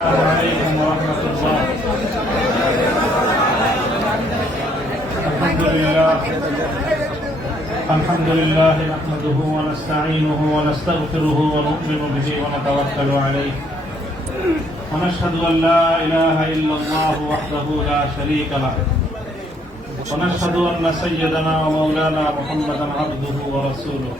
السلام عليكم ورحمة الله. الحمد لله نحمده ونستعينه ونستغفره ونؤمن به ونتوكل عليه ونشهد أن لا إله إلا الله وحده لا شريك له ونشهد أن سيدنا ومولانا محمدا عبده ورسوله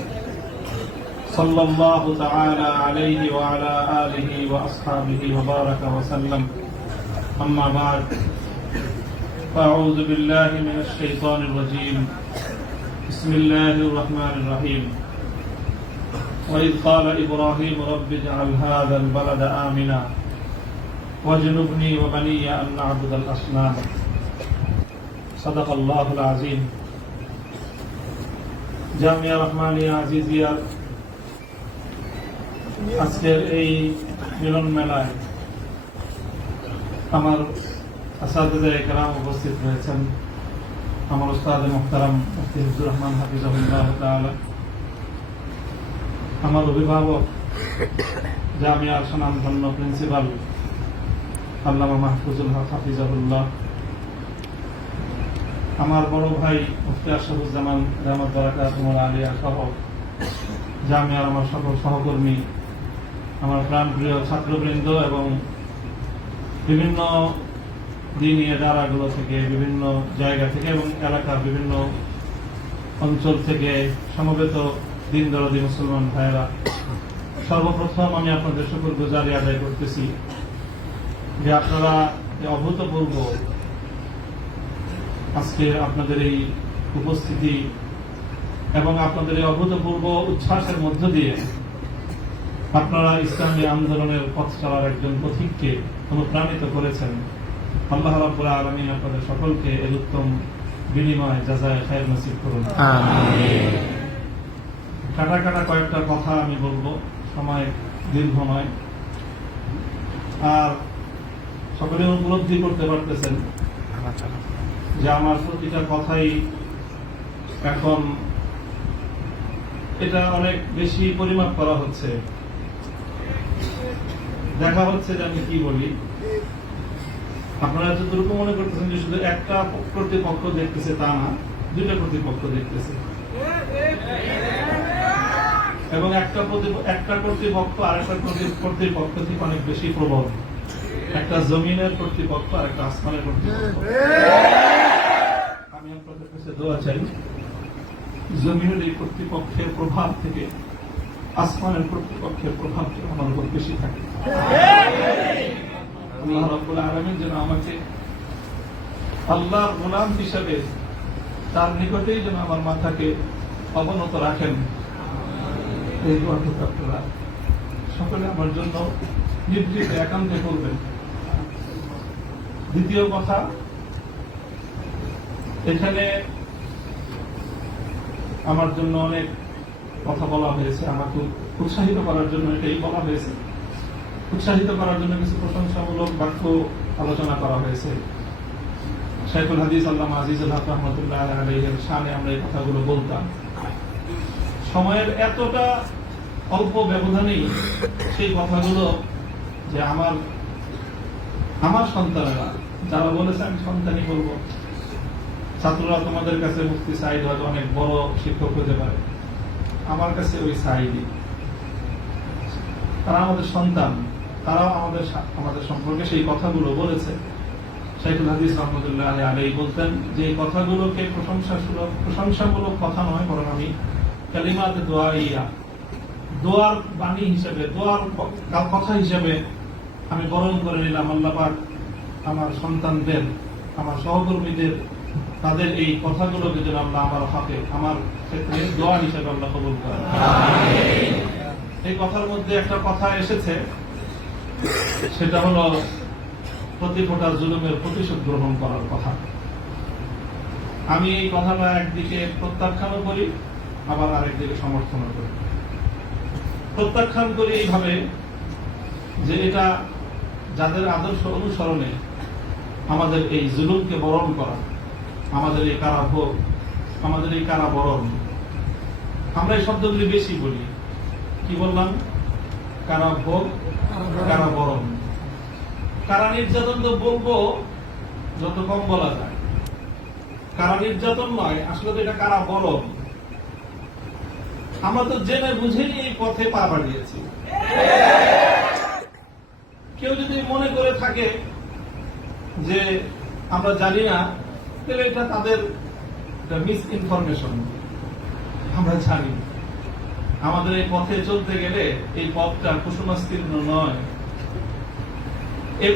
صلى الله تعالى عليه وعلى آله وأصحابه وبارك وسلم. أما بعد، فأعوذ بالله من الشيطان الرجيم. بسم الله الرحمن الرحيم. وإذ قال إبراهيم رب اجعل هذا البلد آمنا واجنبني وبني أن نعبد الأصنام. صدق الله العظيم. জামিয়া রহমানিয়া আজিজিয়া আজকের এই মিলন মেলায় আমার আসাদুল্লাহ কেরাম উপস্থিত রয়েছেন। আমার উস্তাদ মুহতারাম মুফতি হিফজুর রহমান হাফিজাহুল্লাহ তাআলা, আমার অভিভাবক জামিয়ার সুনামধন্য প্রিন্সিপাল আল্লামা মাহফুজুল হক হাফিজাহুল্লাহ, আমার বড় ভাই মুফতি আশরাফুজ্জামান রহমত বারাকাতুহু আলিয়া সহ জামিয়ার আমার সকল সহকর্মী, আমার প্রাণপ্রিয় ছাত্রবৃন্দ এবং বিভিন্ন দিনী এদারাগুলো থেকে, বিভিন্ন জায়গা থেকে এবং এলাকার বিভিন্ন অঞ্চল থেকে সমবেত দিন দরদি মুসলমান ভাইয়েরা, সর্বপ্রথম আমি আপনাদের শুকরগুজারি আদায় করতেছি যে আপনারা অভূতপূর্ব আজকে আপনাদের এই উপস্থিতি এবং আপনাদের এই অভূতপূর্ব উচ্ছ্বাসের মধ্য দিয়ে আপনারা ইসলামী আন্দোলনের পথ চলার একজন পথিককে অনুপ্রাণিত করেছেন। আল্লাহ রাব্বুল আলামিন আপনাদের সকলকে এর উত্তম বিনিময় জাযায়ে খায়র নসিব করুন। আমিন। কাটা কয়েকটা কথা আমি বলবো, সময় দীর্ঘ নয়। আর সকলে উপলব্ধি করতে পারতেছেন যে আমার প্রতিটা কথাই এখন এটা অনেক বেশি পরিমাপ করা হচ্ছে, দেখা হচ্ছে যে আমি কি বলি। আপনারা যতটুকু মনে করতেছেন যে শুধু একটা কর্তৃপক্ষ দেখতেছে, তা না, দুইটা কর্তৃপক্ষ দেখতেছে এবং একটা কর্তৃপক্ষ আরেকটা কর্তৃপক্ষ থেকে অনেক বেশি প্রবল। একটা জমিনের কর্তৃপক্ষ আর একটা আসমানের কর্তৃপক্ষ। আমি আপনাদের কাছে দোয়া চাই, জমিনের এই কর্তৃপক্ষের প্রভাব থেকে আসমানের কর্তৃপক্ষের প্রভাব আমার উপর বেশি থাকে। আল্লাহ রাব্বুল আলামিন যেন আমাকে আল্লাহর গোলাম হিসেবে তার নিকটেই যেন আমার মাথাকে অবনত রাখেন। এই দোয়াটুকু আপনারা সকলে আমার জন্য নির্দিষ্ট একান্তে করবেন। দ্বিতীয় কথা, এখানে আমার জন্য অনেক কথা বলা হয়েছে, আমাকে উৎসাহিত করার জন্য এটাই বলা হয়েছে। উৎসাহিত করার জন্য কিছু প্রশংসামূলক বাক্য আলোচনা করা হয়েছে। শাইখুল হাদিস আল্লামা আজিজুল হক রাহমাতুল্লাহ আলাইহির শানে আমরা এই কথাগুলো বলতাম। সময়ের এতটা অল্প ব্যবধানেই সেই কথাগুলো যে আমার সন্তানেরা যারা বলেছে আমি সন্তানই বলবো, ছাত্ররা তোমাদের কাছে মুফতি সাঈদ হয়তো অনেক বড় শিক্ষক হতে পারে, আমার কাছে ওই সাঈদই। তারা আমাদের সন্তান, তারাও আমাদের সম্পর্কে সেই কথাগুলো বলেছে। শাইখুল হাদিস রাহমাতুল্লাহ আলাইহি বলতেন যে এই কথাগুলোকে প্রশংসামূলক কথা নয়, বরং আমি কালিমাতে দোয়াইয়া, দোয়ার বাণী হিসেবে, দোয়ার কথা হিসেবে আমি বরণ করে নিলাম। আল্লাহ পাক আমার সন্তানদের, আমার সহকর্মীদের, তাদের এই কথাগুলোকে যেন আল্লাহ আমার হকে, আমার ক্ষেত্রে দোয়া হিসেবে আল্লাহ কবুল করেন। এই কথার মধ্যে একটা কথা এসেছে, সেটা হলো প্রতি ফোঁটা জুলুমের প্রতিশোধ গ্রহণ করার কথা। আমি এই কথাটা একদিকে প্রত্যাখ্যানও করি, আবার আরেকদিকে সমর্থনও করি। প্রত্যাখ্যান করি এইভাবে যে এটা যাদের আদর্শ অনুসরণে আমাদের এই জুলুমকে বরণ করা, আমাদের এই কারাভোগ, আমাদের এই কারাবরণ, আমরা এই শব্দগুলি বেশি বলি। কি বললাম? কারাভোগ, কারাবরণ। কারা নির্যাতন তো বলবো যত কম বলা যায়। কারা নির্যাতন নয়, আসলে তো এটা কারা বরণ। আমরা তো জেনে বুঝেই এই পথে পা বাড়িয়েছি। কেউ যদি মনে করে থাকে যে আমরা জানি না, তাহলে এটা তাদের মিস ইনফরমেশন। আমরা জানি আমাদের এই পথে চলতে গেলে এই পথটা কুসুমাস্তীর্ণ নয়। এ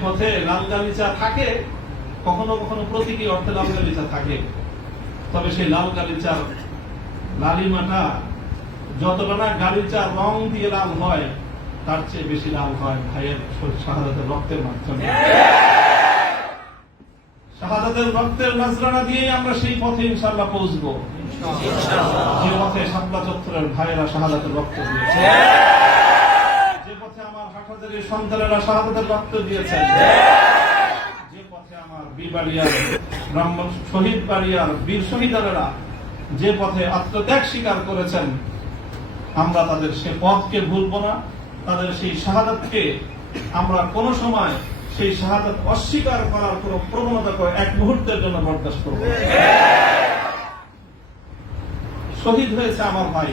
পথে লাল গালিচা থাকে, কখনো কখনো প্রতীকী অর্থে লাল গালিচা থাকে, তবে সেই লাল গালিচার লালিমাটা যতটা না গালিচার রং দিয়ে লাল হয়, তার চেয়ে বেশি লাল হয় ভাইয়ের শাহাদাতের রক্তের মাধ্যমে। শাহাদাতের রক্তের নজরানা দিয়েই আমরা সেই পথে ইনশাআল্লাহ পৌঁছবো, যে পথে শাপলা চত্বরের ভাইয়েরা শাহাদাতের রক্ত দিয়েছে, যে পথে আমার হাটহাজারীর সন্তানেরা শাহাদাতের রক্ত দিয়েছেন, যে পথে আমার বীরবাড়িয়ার ব্রাহ্মণ শহীদ বাড়িয়ার বীর শহীদারেরা যে পথে আত্মত্যাগ স্বীকার করেছেন, আমরা তাদের সে পথকে ভুলবো না। তাদের সেই শাহাদাতকে আমরা কোনো সময় সেই শাহাদাত অস্বীকার করার কোন প্রবণতা করে এক মুহূর্তের জন্য বরদাস্ত করব না। শহীদ হয়েছে আমার ভাই,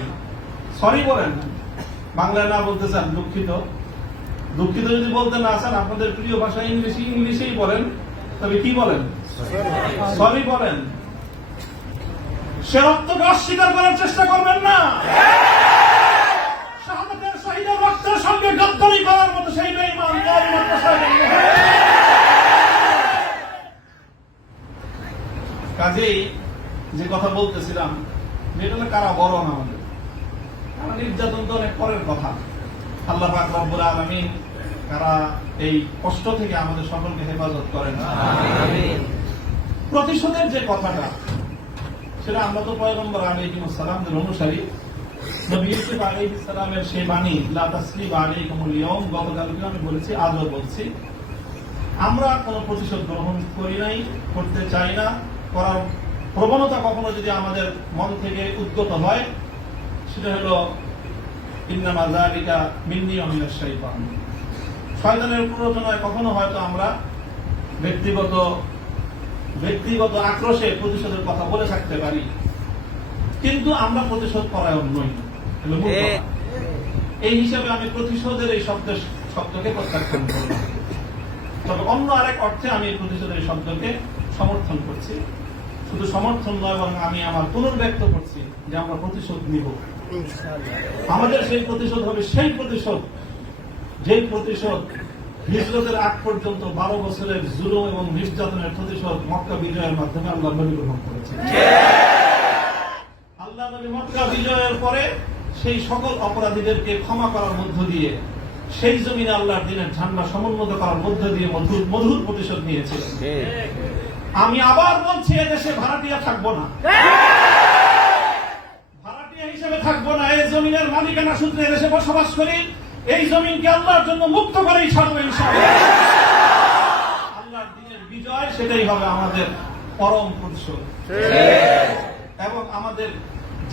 সরি বলেন, বাংলায় না বলতে চান দুঃখিত। দুঃখিত যদি বলতে না চান, আপনাদের প্রিয় ভাষা ইংলিশেই বলেন, তবে কি বলেন? সরি বলেন। সে রক্তকে অস্বীকার করার চেষ্টা করবেন না। শাহাদাতের শহীদের রক্তের সঙ্গে গদ্দারি করার মতো সেই বেঈমান কাজেই যে কথা বলতেছিলাম, এটা হলো কারা বরণ। আমাদের কারা নির্যাতন তো অনেক পরের কথা। আল্লাহ পাক রব্বুল আলামিন কারা এই কষ্ট থেকে আমাদের সকলকে হেফাজত করেন। প্রতিশোধের যে কথাটা, সেটা আমরা তো পয়গম্বর আলাইহিস সালামের অনুসারী। নবী ইউসুফ আলাইহিস সালামের সেই বাণী, লা তাসরিবা আলাইকুমুল ইয়াউম, গতকালকে আমি বলেছি, আজও বলছি, আমরা কোনো প্রতিশোধ গ্রহণ করি নাই, করতে চাই না। করার প্রবণতা কখনো যদি আমাদের মন থেকে উদ্গত হয়, সেটা হলো ইন্নামা যালিকা মিন্নী ওয়া মিনাশ শাইতান। শয়তানের প্ররোচনায় কখনো হয়তো আমরা ব্যক্তিগত আক্রোশে প্রতিশোধের কথা বলে থাকতে পারি, কিন্তু আমরা প্রতিশোধ পরায়ণ নই। এই হিসাবে আমি প্রতিশোধের এই শব্দকে প্রত্যাখ্যান করব। তবে অন্য আরেক অর্থে আমি প্রতিশোধের এই শব্দকে সমর্থন করছি। শুধু সমর্থন নয়, বরং আমি আমার পুনর্ব্যক্ত করছি যে আমরা প্রতিশোধ নিব। আমাদের সেই প্রতিশোধ হবে সেই প্রতিশোধ, যে প্রতিশোধ হিজরতের আগ পর্যন্ত 12 বছরের জুলুম এবং নির্যাতনের প্রতিশোধ মক্কা বিজয়ের মাধ্যমে আল্লাহ নবী গ্রহণ করেছেন। আল্লাহ নবী মক্কা বিজয়ের পরে সেই সকল অপরাধীদেরকে ক্ষমা করার মধ্য দিয়ে, সেই জমিনে আল্লাহর দ্বীনের ঝান্ডা সমুন্নত করার মধ্য দিয়ে মধুর প্রতিশোধ নিয়েছিলেন। আমি আবার বলছি, এদেশে ভাড়াটিয়া থাকবো না, ভাড়াটিয়া হিসেবে থাকবো না। এই জমিনের মালিকানা সূত্রে এদেশে বসবাস করি। এই জমিনকে আল্লাহর জন্য মুক্ত করেই ছাড়বো ইনশাআল্লাহ। আল্লাহর দ্বীনের বিজয়, সেটাই হবে আমাদের পরম প্রতিশোধ। এবং আমাদের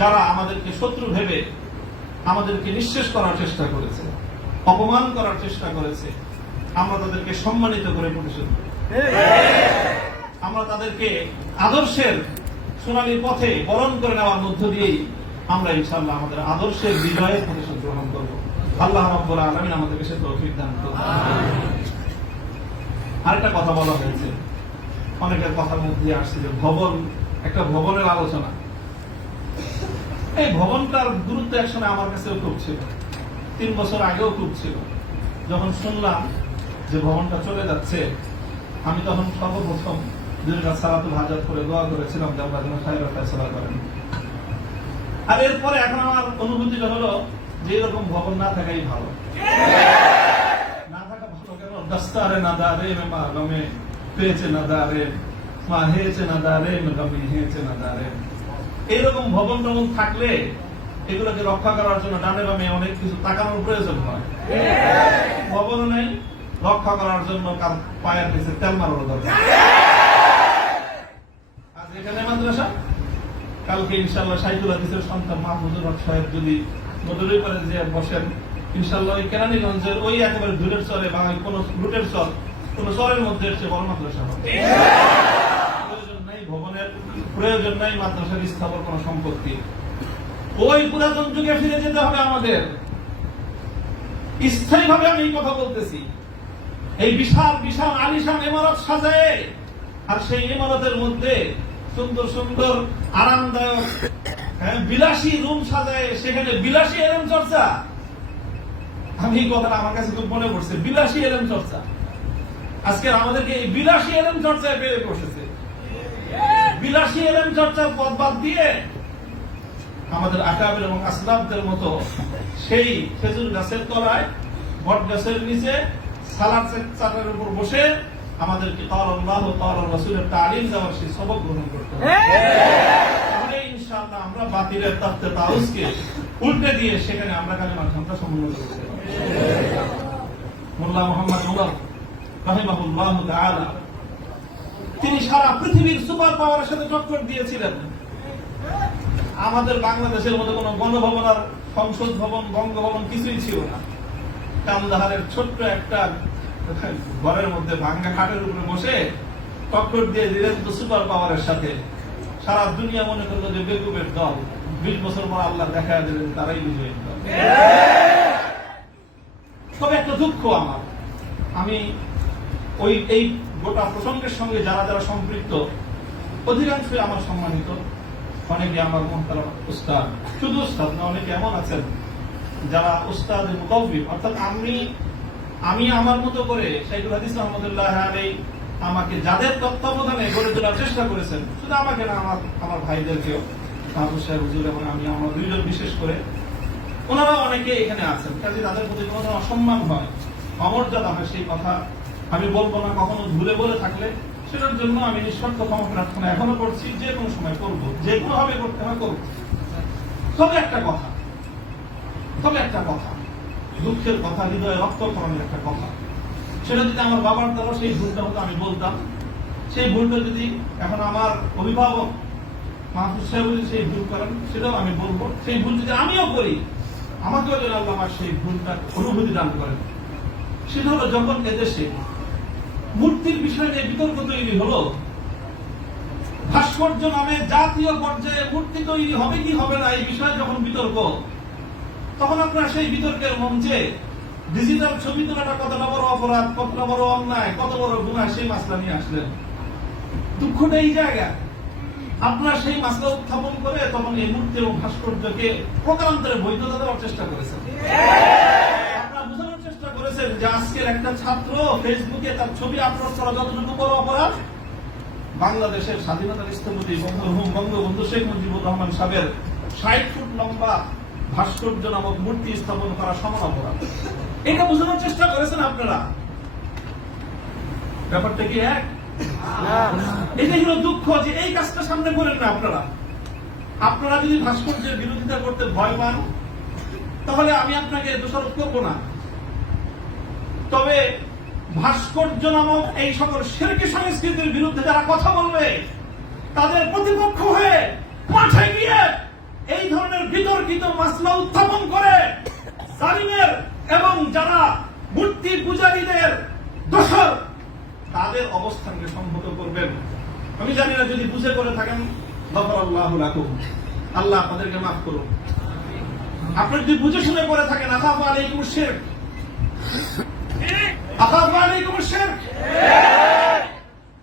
যারা আমাদেরকে শত্রু ভেবে আমাদেরকে নিঃশেষ করার চেষ্টা করেছে, অপমান করার চেষ্টা করেছে, আমরা তাদেরকে সম্মানিত করে প্রতিশোধ করি। আমরা তাদেরকে আদর্শের সোনালী পথে বরণ করে নেওয়ার মধ্য দিয়েই আমরা ইনশাআল্লাহ আমাদের আদর্শের বিজয়ের প্রতিশোধ গ্রহণ করব। আল্লাহ রাব্বুল আলামিন আমাদেরকে সে তৌফিক দান করুন। আরেকটা কথা বলা হয়েছে, অনেকের কথার মধ্যে আসছে যে ভবন, একটা ভবনের আলোচনা। এই ভবনটার গুরুত্ব একসময় আমার কাছেও খুব ছিল, 3 বছর আগেও খুব ছিল। যখন শুনলাম যে ভবনটা চলে যাচ্ছে, আমি তখন সর্বপ্রথম 2 রাকাত সালাতুল হাজাত করে দোয়া করেছিলাম যে আল্লাহ যেন খায়রাত ফয়সালা করেন। আর এরপরে এখন আমার অনুভূতিটা হলো যে এরকম ভবন না থাকাই ভালো। না থাকা ভালো কেন? দস্তারে না দারে মা গমে পেয়েছে না দারে, মা হেয়েছে না দারে গমে হেয়েছে না দারে। এইরকম ভবন টবন থাকলে এগুলোকে রক্ষা করার জন্য ডানে বামে অনেক কিছু তাকানোর প্রয়োজন হয়। ভবনও নেই, রক্ষা করার জন্য কার পায়ের নিচে তেল মারানো দরকার। আজ এখানে মাদ্রাসা, কালকে ইনশাআল্লাহ শাইখুল হাদিসের সন্তান মাহমুদুর হক সাহেব যদি মধুরী করে যে বসেন, ইনশাআল্লাহ ওই কেরানীগঞ্জের ওই একেবারে দূরের চরে বা কোন রুটের চর, কোন চরের মধ্যে এসে বড় মাদ্রাসা হবে। প্রয়োজন নাই ভবনের, প্রয়োজন নাই মাদ্রাসার স্থাপন কোন সম্পত্তি। ওই পুরাতন যুগে ফিরে যেতে হবে আমাদের। স্থায়ীভাবে আমি এই কথা বলতেছি। এই বিশাল বিশাল আলিশান ইমারত সাজায়, আর সেই ইমারতের মধ্যে সুন্দর সুন্দর আরামদায়ক বিলাসী রুম সাজায়, সেখানে বিলাসী এলেম চর্চা। আমি এই কথাটা আমার কাছে খুব মনে পড়ছে, বিলাসী এলেম চর্চা। আজকে আমাদেরকে এই বিলাসী এলেম চর্চায় পেরে বসেছে। বিলাসী এলেম চর্চার পথ বাদ দিয়ে আমাদের আকাবের এবং আসলাফদের মতো সেই খেজুর গাছের তলায়, বট গাছের নিচে সালাদ চাটার উপর বসে আমাদেরকে আল্লাহ রাসূলের তালিম দেওয়ার সেই সবক গ্রহণ করতে হবে। তাহলে ইনশাআল্লাহ আমরা বাতিলের তাফতে তাউসকে উল্টে দিয়ে সেখানে আমরা কালেমার ঝান্ডা সমুন্নত করতে পারব। মোল্লা মুহাম্মদ উমর রাহিমাহুল্লাহ তাআলা তিনি সারা পৃথিবীর সুপার পাওয়ারের সাথে টক্কর দিয়েছিলেন। আমাদের বাংলাদেশের মধ্যে কোন গণভবন আর সংসদ ভবন, বঙ্গভবন কিছুই ছিল না। কান্দাহারের ছোট্ট একটা ঘরের মধ্যে ভাঙ্গা খাটের উপরে বসে টক্কর দিয়ে দিলেন তো সুপার পাওয়ারের সাথে। সারা দুনিয়া মনে করলো যে বেকুবের দল। 20 বছর পর আল্লাহ দেখা দিলেন তারাই বিজয়ী দল। তবে একটা দুঃখ আমার, আমি ওই এই গোটা প্রসঙ্গের সঙ্গে যারা যারা সম্পৃক্ত অধিকাংশই আমার সম্মানিত, অনেকে আমার মুহতারাম উস্তাদ, শুধু উস্তাদ না, অনেকে এমন আছেন যারা উস্তাদ মুতাওবিব, অর্থাৎ আমি আমার মতো করে শাইখুল হাদিস রহমাতুল্লাহ আলাইহি আমাকে যাদের তত্ত্বাবধানে গড়ে তোলার চেষ্টা করেছেন, শুধু আমাকে না, আমার ভাইদেরকেও, মাহফুজ সাহেব হুজুর এবং আমি, আমরা দুইজন বিশেষ করে, ওনারা অনেকে এখানে আছেন। কাজে তাদের প্রতি কোনো অসম্মান হয়, অমর্যাদা হয়, সেই কথা আমি বলবো না। কখনো ভুলে বলে থাকলে সেটার জন্য আমি নিঃশর্ত ক্ষমা প্রার্থনা এখনো করছি, যে কোনো সময় করবো, যে কোনো ভাবে করতে হয় করবো। তবে একটা কথা, দুঃখের কথা, হৃদয়ে রক্তক্ষরণের একটা কথা, সেটা যদি আমার বাবার দ্বারা সেই ভুলটা হতো আমি বলতাম। সেই ভুলটা যদি এখন আমার অভিভাবক মাহফুজ সাহেব যদি সেই ভুল করেন সেটাও আমি বলবো। সেই ভুল যদি আমিও করি, আমাকেও যেন আল্লাহ আমার সেই ভুলটা অনুভূতি দান করেন। সেটা হলো যখন এদেশে মূর্তির বিষয় নিয়ে বিতর্ক তৈরি হলো, ভাস্কর্য নামে জাতীয় পর্যায়ে মূর্তি তৈরি হবে কি হবে না এই বিষয়ে যখন বিতর্ক, তখন আপনারা সেই বিতর্কের মঞ্চে ডিজিটাল ছবি তোলাটা কতটা বড় অপরাধ, কতটা বড় অন্যায়, কত বড় গুনাহ, সেই মাসলা নিয়ে আসলেন। দুঃখটা এই জায়গা, আপনারা সেই মাসলা উত্থাপন করে তখন এই মূর্তি এবং ভাস্কর্যকে প্রকারান্তরে বৈধতা দেওয়ার চেষ্টা করেছেন। আপনারা বোঝানোর চেষ্টা করেছেন যে আজকের একটা ছাত্র ফেসবুকে তার ছবি আপলোড করা যতটুকু বড় অপরাধ, বাংলাদেশের স্বাধীনতার স্থপতি বঙ্গবন্ধু শেখ মুজিবুর রহমান সাহেবের 60 ফুট লম্বা ভাস্কর্য নামক মূর্তি স্থাপন করা সমান অপরাধ। এটা বোঝানোর চেষ্টা করেছেন আপনারা। ব্যাপারটা কি এক? এটাই হলো দুঃখ যে এই কাজটা সামনে করেন না আপনারা। আপনারা যদি ভাস্কর্যের বিরোধিতা করতে ভয় পান, তাহলে আমি আপনাকে দোষারোপ করব না। তবে ভাস্কর্য নামক এই সকল শিরকি সংস্কৃতির বিরুদ্ধে যারা কথা বলবে, তাদের প্রতিপক্ষ হয়ে মাঠে গিয়ে এই ধরনের বিতর্কিত মাসলা উত্থাপন করে জালিমের এবং যারা মূর্তি পূজারীদের দোষর, তাদের অবস্থানকে সংহত করবেন। আমি জানি না, যদি বুঝে করে থাকেন গফরাল্লাহু লাকুম, আল্লাহ আপনাদেরকে মাফ করুন। আপনি যদি বুঝে শুনে করে থাকেন আখাফু আলাইকুম শিরক, আখাফু আলাইকুম শিরক,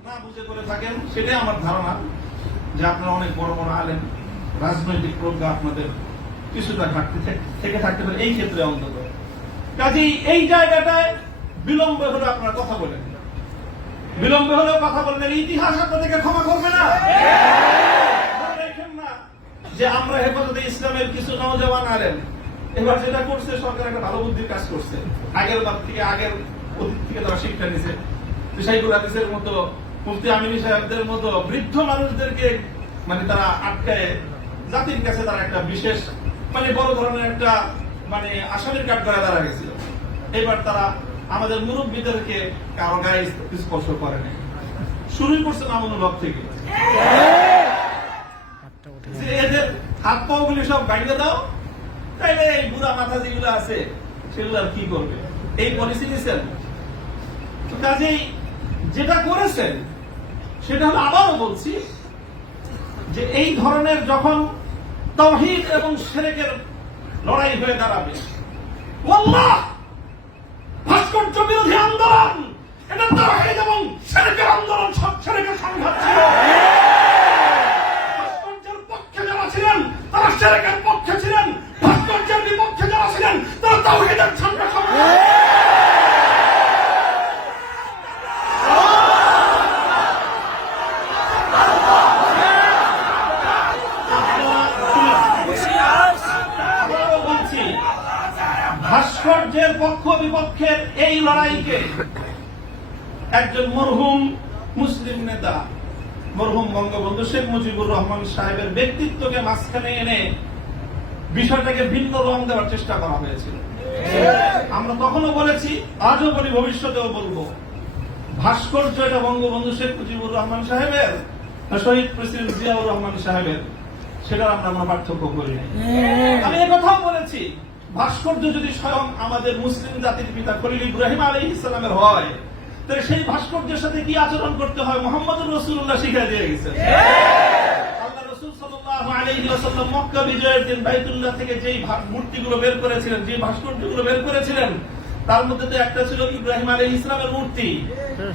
না বুঝে করে থাকেন, সেটাই আমার ধারণা যে আপনারা অনেক বড় বড় আলেম, রাজনৈতিক প্রজ্ঞা আপনাদের কিছুটা ঘাটতি থেকে থাকতে পারে এই ক্ষেত্রে অন্তত। কাজেই এই জায়গাটায় বিলম্ব হলে আপনারা কথা বলেন, বিলম্ব হলেও কথা বললেন, ইতিহাস আপনাদেরকে ক্ষমা করবে না। দেখেন না যে আমরা হেফাজতে ইসলামের কিছু নওজওয়ান আলেম এবার যেটা করছে, সরকার একটা ভালো বুদ্ধির কাজ করছে। আগের বার থেকে, আগের অতীত থেকে তারা শিক্ষা নিছে। শাইখুল হাদিসের মতো, মুফতি আমিনী সাহেবদের মতো বৃদ্ধ মানুষদেরকে মানে তারা আটকায় জাতির কাছে তারা একটা বিশেষ মানে বড় ধরনের একটা মানে আসামির কাঠ করে দাঁড়া গেছিল। এবার তারা আমাদের মুরব্বীদেরকে কারো গায়ে স্পর্শ করে নাই, শুরুই করছে নামনুলক থেকে, যে এদের হাত পাও গুলি সব ভাঙিয়ে দাও, তাইলে এই বুড়া মাথা যেগুলো আছে সেগুলো আর কি করবে, এই পলিসি নিয়েছেন। কাজেই যেটা করেছেন সেটা হলো, আবারও বলছি, যে এই ধরনের যখন তাওহীদ এবং শিরকের লড়াই হয়ে দাঁড়াবে, আল্লাহ ভাস্কর্য বিরোধী আন্দোলন এটা তাওহীদ এবং শিরকের আন্দোলন, সব শিরকের সংঘাত ছিল। ভাস্কর্যের পক্ষে যারা ছিলেন তারা শিরকের পক্ষে ছিলেন, ভাস্কর্যের বিপক্ষে যারা ছিলেন তারা তাওহীদের সংঘাত। ভাস্কর্যের পক্ষ বিপক্ষের এই লড়াইকে একজন মরহুম মুসলিম নেতা, মরহুম বঙ্গবন্ধু শেখ মুজিবুর রহমান সাহেবের ব্যক্তিত্বকে মাঝখানে এনে বিষয়টাকে ভিন্ন রং দেওয়ার চেষ্টা করা হয়েছিল। আমরা তখনও বলেছি, আজও বলি, ভবিষ্যতেও বলবো, ভাস্কর্য এটা বঙ্গবন্ধু শেখ মুজিবুর রহমান সাহেবের, শহীদ প্রেসিডেন্ট জিয়াউর রহমান সাহেবের, সেটার আমরা কোনো পার্থক্য করি নাই। আমি একথাও বলেছি, ভাস্কর্য যদি স্বয়ং আমাদের মুসলিম জাতির পিতা খলিল ইব্রাহিম আলাইহিস সালামের হয়, তাহলে সেই ভাস্কর্যের সাথে কি আচরণ করতে হয় মুহাম্মদুর রাসূলুল্লাহ শিখিয়ে দিয়ে গেছেন। আল্লাহ রাসূল সাল্লাল্লাহু আলাইহি ওয়াসাল্লাম মক্কা বিজয়ের দিন বাইতুল্লাহ থেকে যেই মূর্তিগুলো বের করেছিলেন, যে ভাস্কর্যগুলো বের করেছিলেন, তার মধ্যে তো একটা ছিল ইব্রাহিম আলাইহিস সালামের মূর্তি।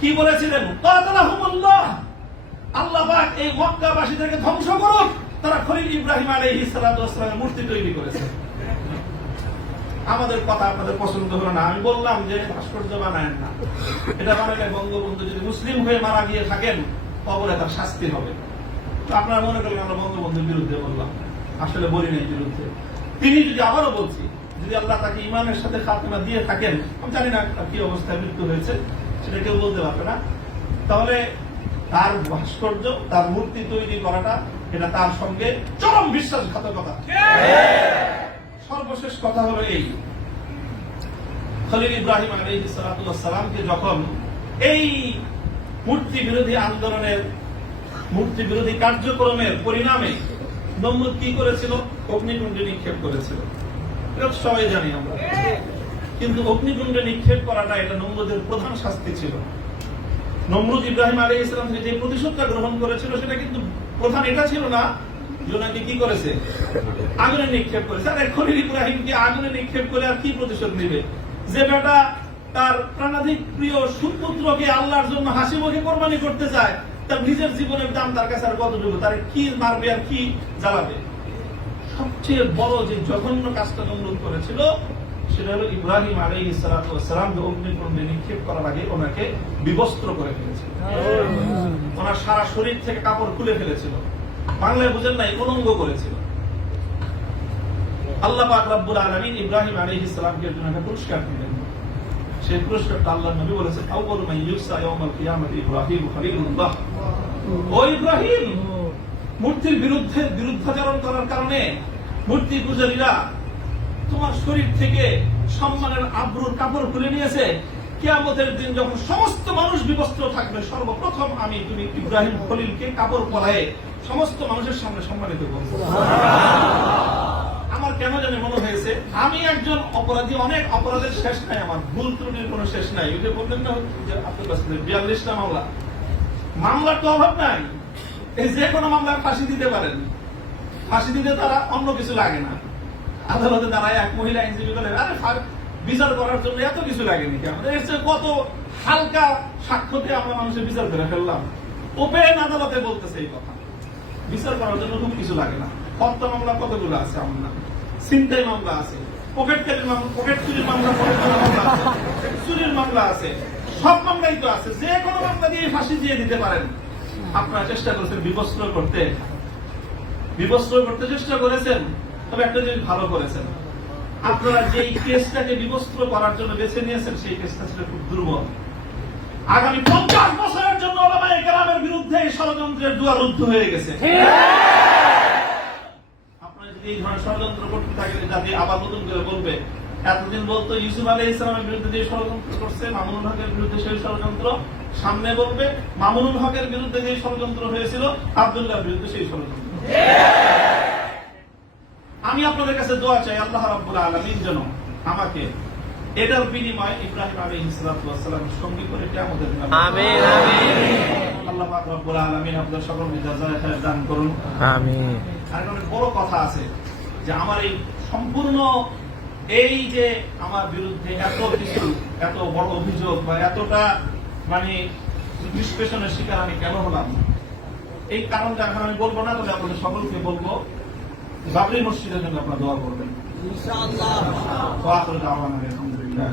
কি বলেছিলেন? কাতালাহুমুল্লাহ, আল্লাহ পাক এই মক্কাবাসীদেরকে ধ্বংস করুক, তারা খলিল ইব্রাহিম আলাইহিস সালামের মূর্তি তৈরি করেছে। আমাদের কথা আপনাদের পছন্দ হলো না, আমি বললাম যে ভাস্কর্য বানায়েন না, এটা বানালে বঙ্গবন্ধু যদি মুসলিম হয়ে মারা গিয়ে থাকেন কবরে তার শাস্তি হবে। তো আপনারা মনে করলেন আমরা বঙ্গবন্ধুর বিরুদ্ধে বললাম, আসলে বলি নাই বিরুদ্ধে। তিনি যদি, আবারও বলছি, যদি আল্লাহ তাকে ইমানের সাথে খাতনা দিয়ে থাকেন, আমি জানি না কি অবস্থায় মৃত্যু হয়েছে সেটা কেউ বলতে পারবে না, তাহলে তার ভাস্কর্য, তার মূর্তি তৈরি করাটা এটা তার সঙ্গে চরম বিশ্বাসঘাতকতা। সর্বশেষ কথা হলো এই, খলিল ইব্রাহিম আলাইহিস সালামকে যখন এই মূর্তি বিরোধী আন্দোলনের, মূর্তি বিরোধী কার্যক্রমের পরিণামে নমরুদ কি করেছিল? অগ্নিকুণ্ডে নিক্ষেপ করেছিল। এটা সবাই জানি আমরা। কিন্তু অগ্নিকুণ্ডে নিক্ষেপ করাটা এটা নমরুদের প্রধান শাস্তি ছিল। নমরুদ ইব্রাহিম আলাইহিস সালাম থেকে যে প্রতিশোধটা গ্রহণ করেছিল সেটা কিন্তু প্রধান এটা ছিল না জোনাকি কি করেছে? আগুনে নিক্ষেপ করেছে। আর খলিল ইব্রাহিমকে আগুনে নিক্ষেপ করে আর কি প্রতিশোধ নেবে? যে বেটা তার প্রাণাধিক প্রিয় সুপুত্রকে আল্লাহর জন্য হাসি মুখে কোরবানি করতে চায়, তার নিজের জীবনের দাম তার কাছে আর কতটুকু? তার কি মারবে আর কি জ্বালাবে? সবচেয়ে বড় যে জঘন্য কাজটা নমরুদ করেছিল সেটা হলো ইব্রাহিম আলাইহিস সালামকে অগ্নিকুণ্ডে নিক্ষেপ করার আগে ওনাকে বিবস্ত্র করে ফেলেছিল। ওনার সারা শরীর থেকে কাপড় খুলে ফেলেছিল, বাংলায় বুঝেন নাই, উলঙ্গ করেছিল। আল্লাহ পাক রব্বুল আলামিন ইব্রাহিম আলাইহিস সালামকে জন্য একটা পুরস্কার দিলেন। সেই পুরস্কারটা আল্লাহর নবী বলেছেন, আউয়ালু মান ইউসা ইয়াউমাল কিয়ামাতি ইব্রাহিম খলিলুল্লাহ। ও ইব্রাহিম, মূর্তির বিরুদ্ধাচরণ করার কারণে মূর্তি পূজারীরা তোমার শরীর থেকে সম্মানের আব্রুর কাপড় খুলে নিয়েছে। কিয়ামতের দিন যখন সমস্ত মানুষ বিবস্ত্র থাকবে, সর্বপ্রথম আমি তুমি ইব্রাহিম খলিলকে কাপড় পরায়ে সমস্ত মানুষের সামনে সম্মানিত করব। আমার কেন জানি মনে হয়েছে আমি একজন অপরাধী, অনেক অপরাধের শেষ নাই, আমার ভুল ত্রুটির কোনো শেষ নাই। ওই যে বললেন না আপনার কাছে 42টা মামলা, মামলার তো অভাব নাই। এই যে কোনো মামলায় ফাঁসি দিতে পারেন, ফাঁসি দিতে তারা অন্য কিছু লাগে না। আদালতে দাঁড়ায় এক মহিলা আইনজীবী বলেন, আরে বিচার করার জন্য এত কিছু লাগেনি কি? আমাদের কত হালকা সাক্ষ্যতে আমরা মানুষের বিচার করে ফেললাম। ওপেন আদালতে বলতেছে এই কথা, বিচার করার জন্য খুব কিছু লাগে না। হত্যা মামলা কতগুলো আছে, আমরা ছিনতাই মামলা আছে, পকেট চুরির মামলা আছে, চুরির মামলা আছে, সব মামলাই তো আছে। যে কোনো মামলা দিয়ে ফাঁসি দিয়ে দিতে পারেন। আপনারা চেষ্টা করেছেন বিবস্ত্র করতে চেষ্টা করেছেন, তবে একটা জিনিস ভালো করেছেন, আপনারা যেই কেসটাকে বিবস্ত্র করার জন্য বেছে নিয়েছেন সেই কেসটা ছিল খুব দুর্বল। আগামী 50 বছরের জন্য ওলামায়ে কেরামের বিরুদ্ধে এই ষড়যন্ত্রের দুয়ার রুদ্ধ হয়ে গেছে। আপনারা যদি এই ধরনের ষড়যন্ত্র করতে থাকেন, জাতি আবার নতুন করে বলবে, এতদিন বলতো ইউসুফ আলাইহিস সালামের বিরুদ্ধে যে ষড়যন্ত্র করছে, মামুনুল হকের বিরুদ্ধে সেই ষড়যন্ত্র, সামনে বলবে মামুনুল হকের বিরুদ্ধে যে ষড়যন্ত্র হয়েছিল, আব্দুল্লাহর বিরুদ্ধে সেই ষড়যন্ত্র। আমি আপনাদের কাছে দোয়া চাই, আল্লাহ রাব্বুল আলামিন যেন আমাকে এটার বিনিময় ইব্রাহিম আলাইহিস সালাতু ওয়াস সালামের সঙ্গী করে কিয়ামতের দিন আমিন আমিন আল্লাহ পাক রব্বুল আলামিন আপনাদের সকলকে জাযায়ে খায়র দান করুন। আমিন। আর অনেক বড় কথা আছে যে আমার এই সম্পূর্ণ এই যে আমার বিরুদ্ধে এত কিছু, এত বড় অভিযোগ বা এতটা মানে নিষ্পেষণের শিকার আমি কেন হলাম, এই কারণটা এখন আমি বলবো না, তবে আপনাদের সকলকে বলবো বাবরি মসজিদের জন্য আপনারা দোয়া করবেন ইনশাআল্লাহ। ওয়া আখিরু দাওয়ানা আলহামদুলিল্লাহ।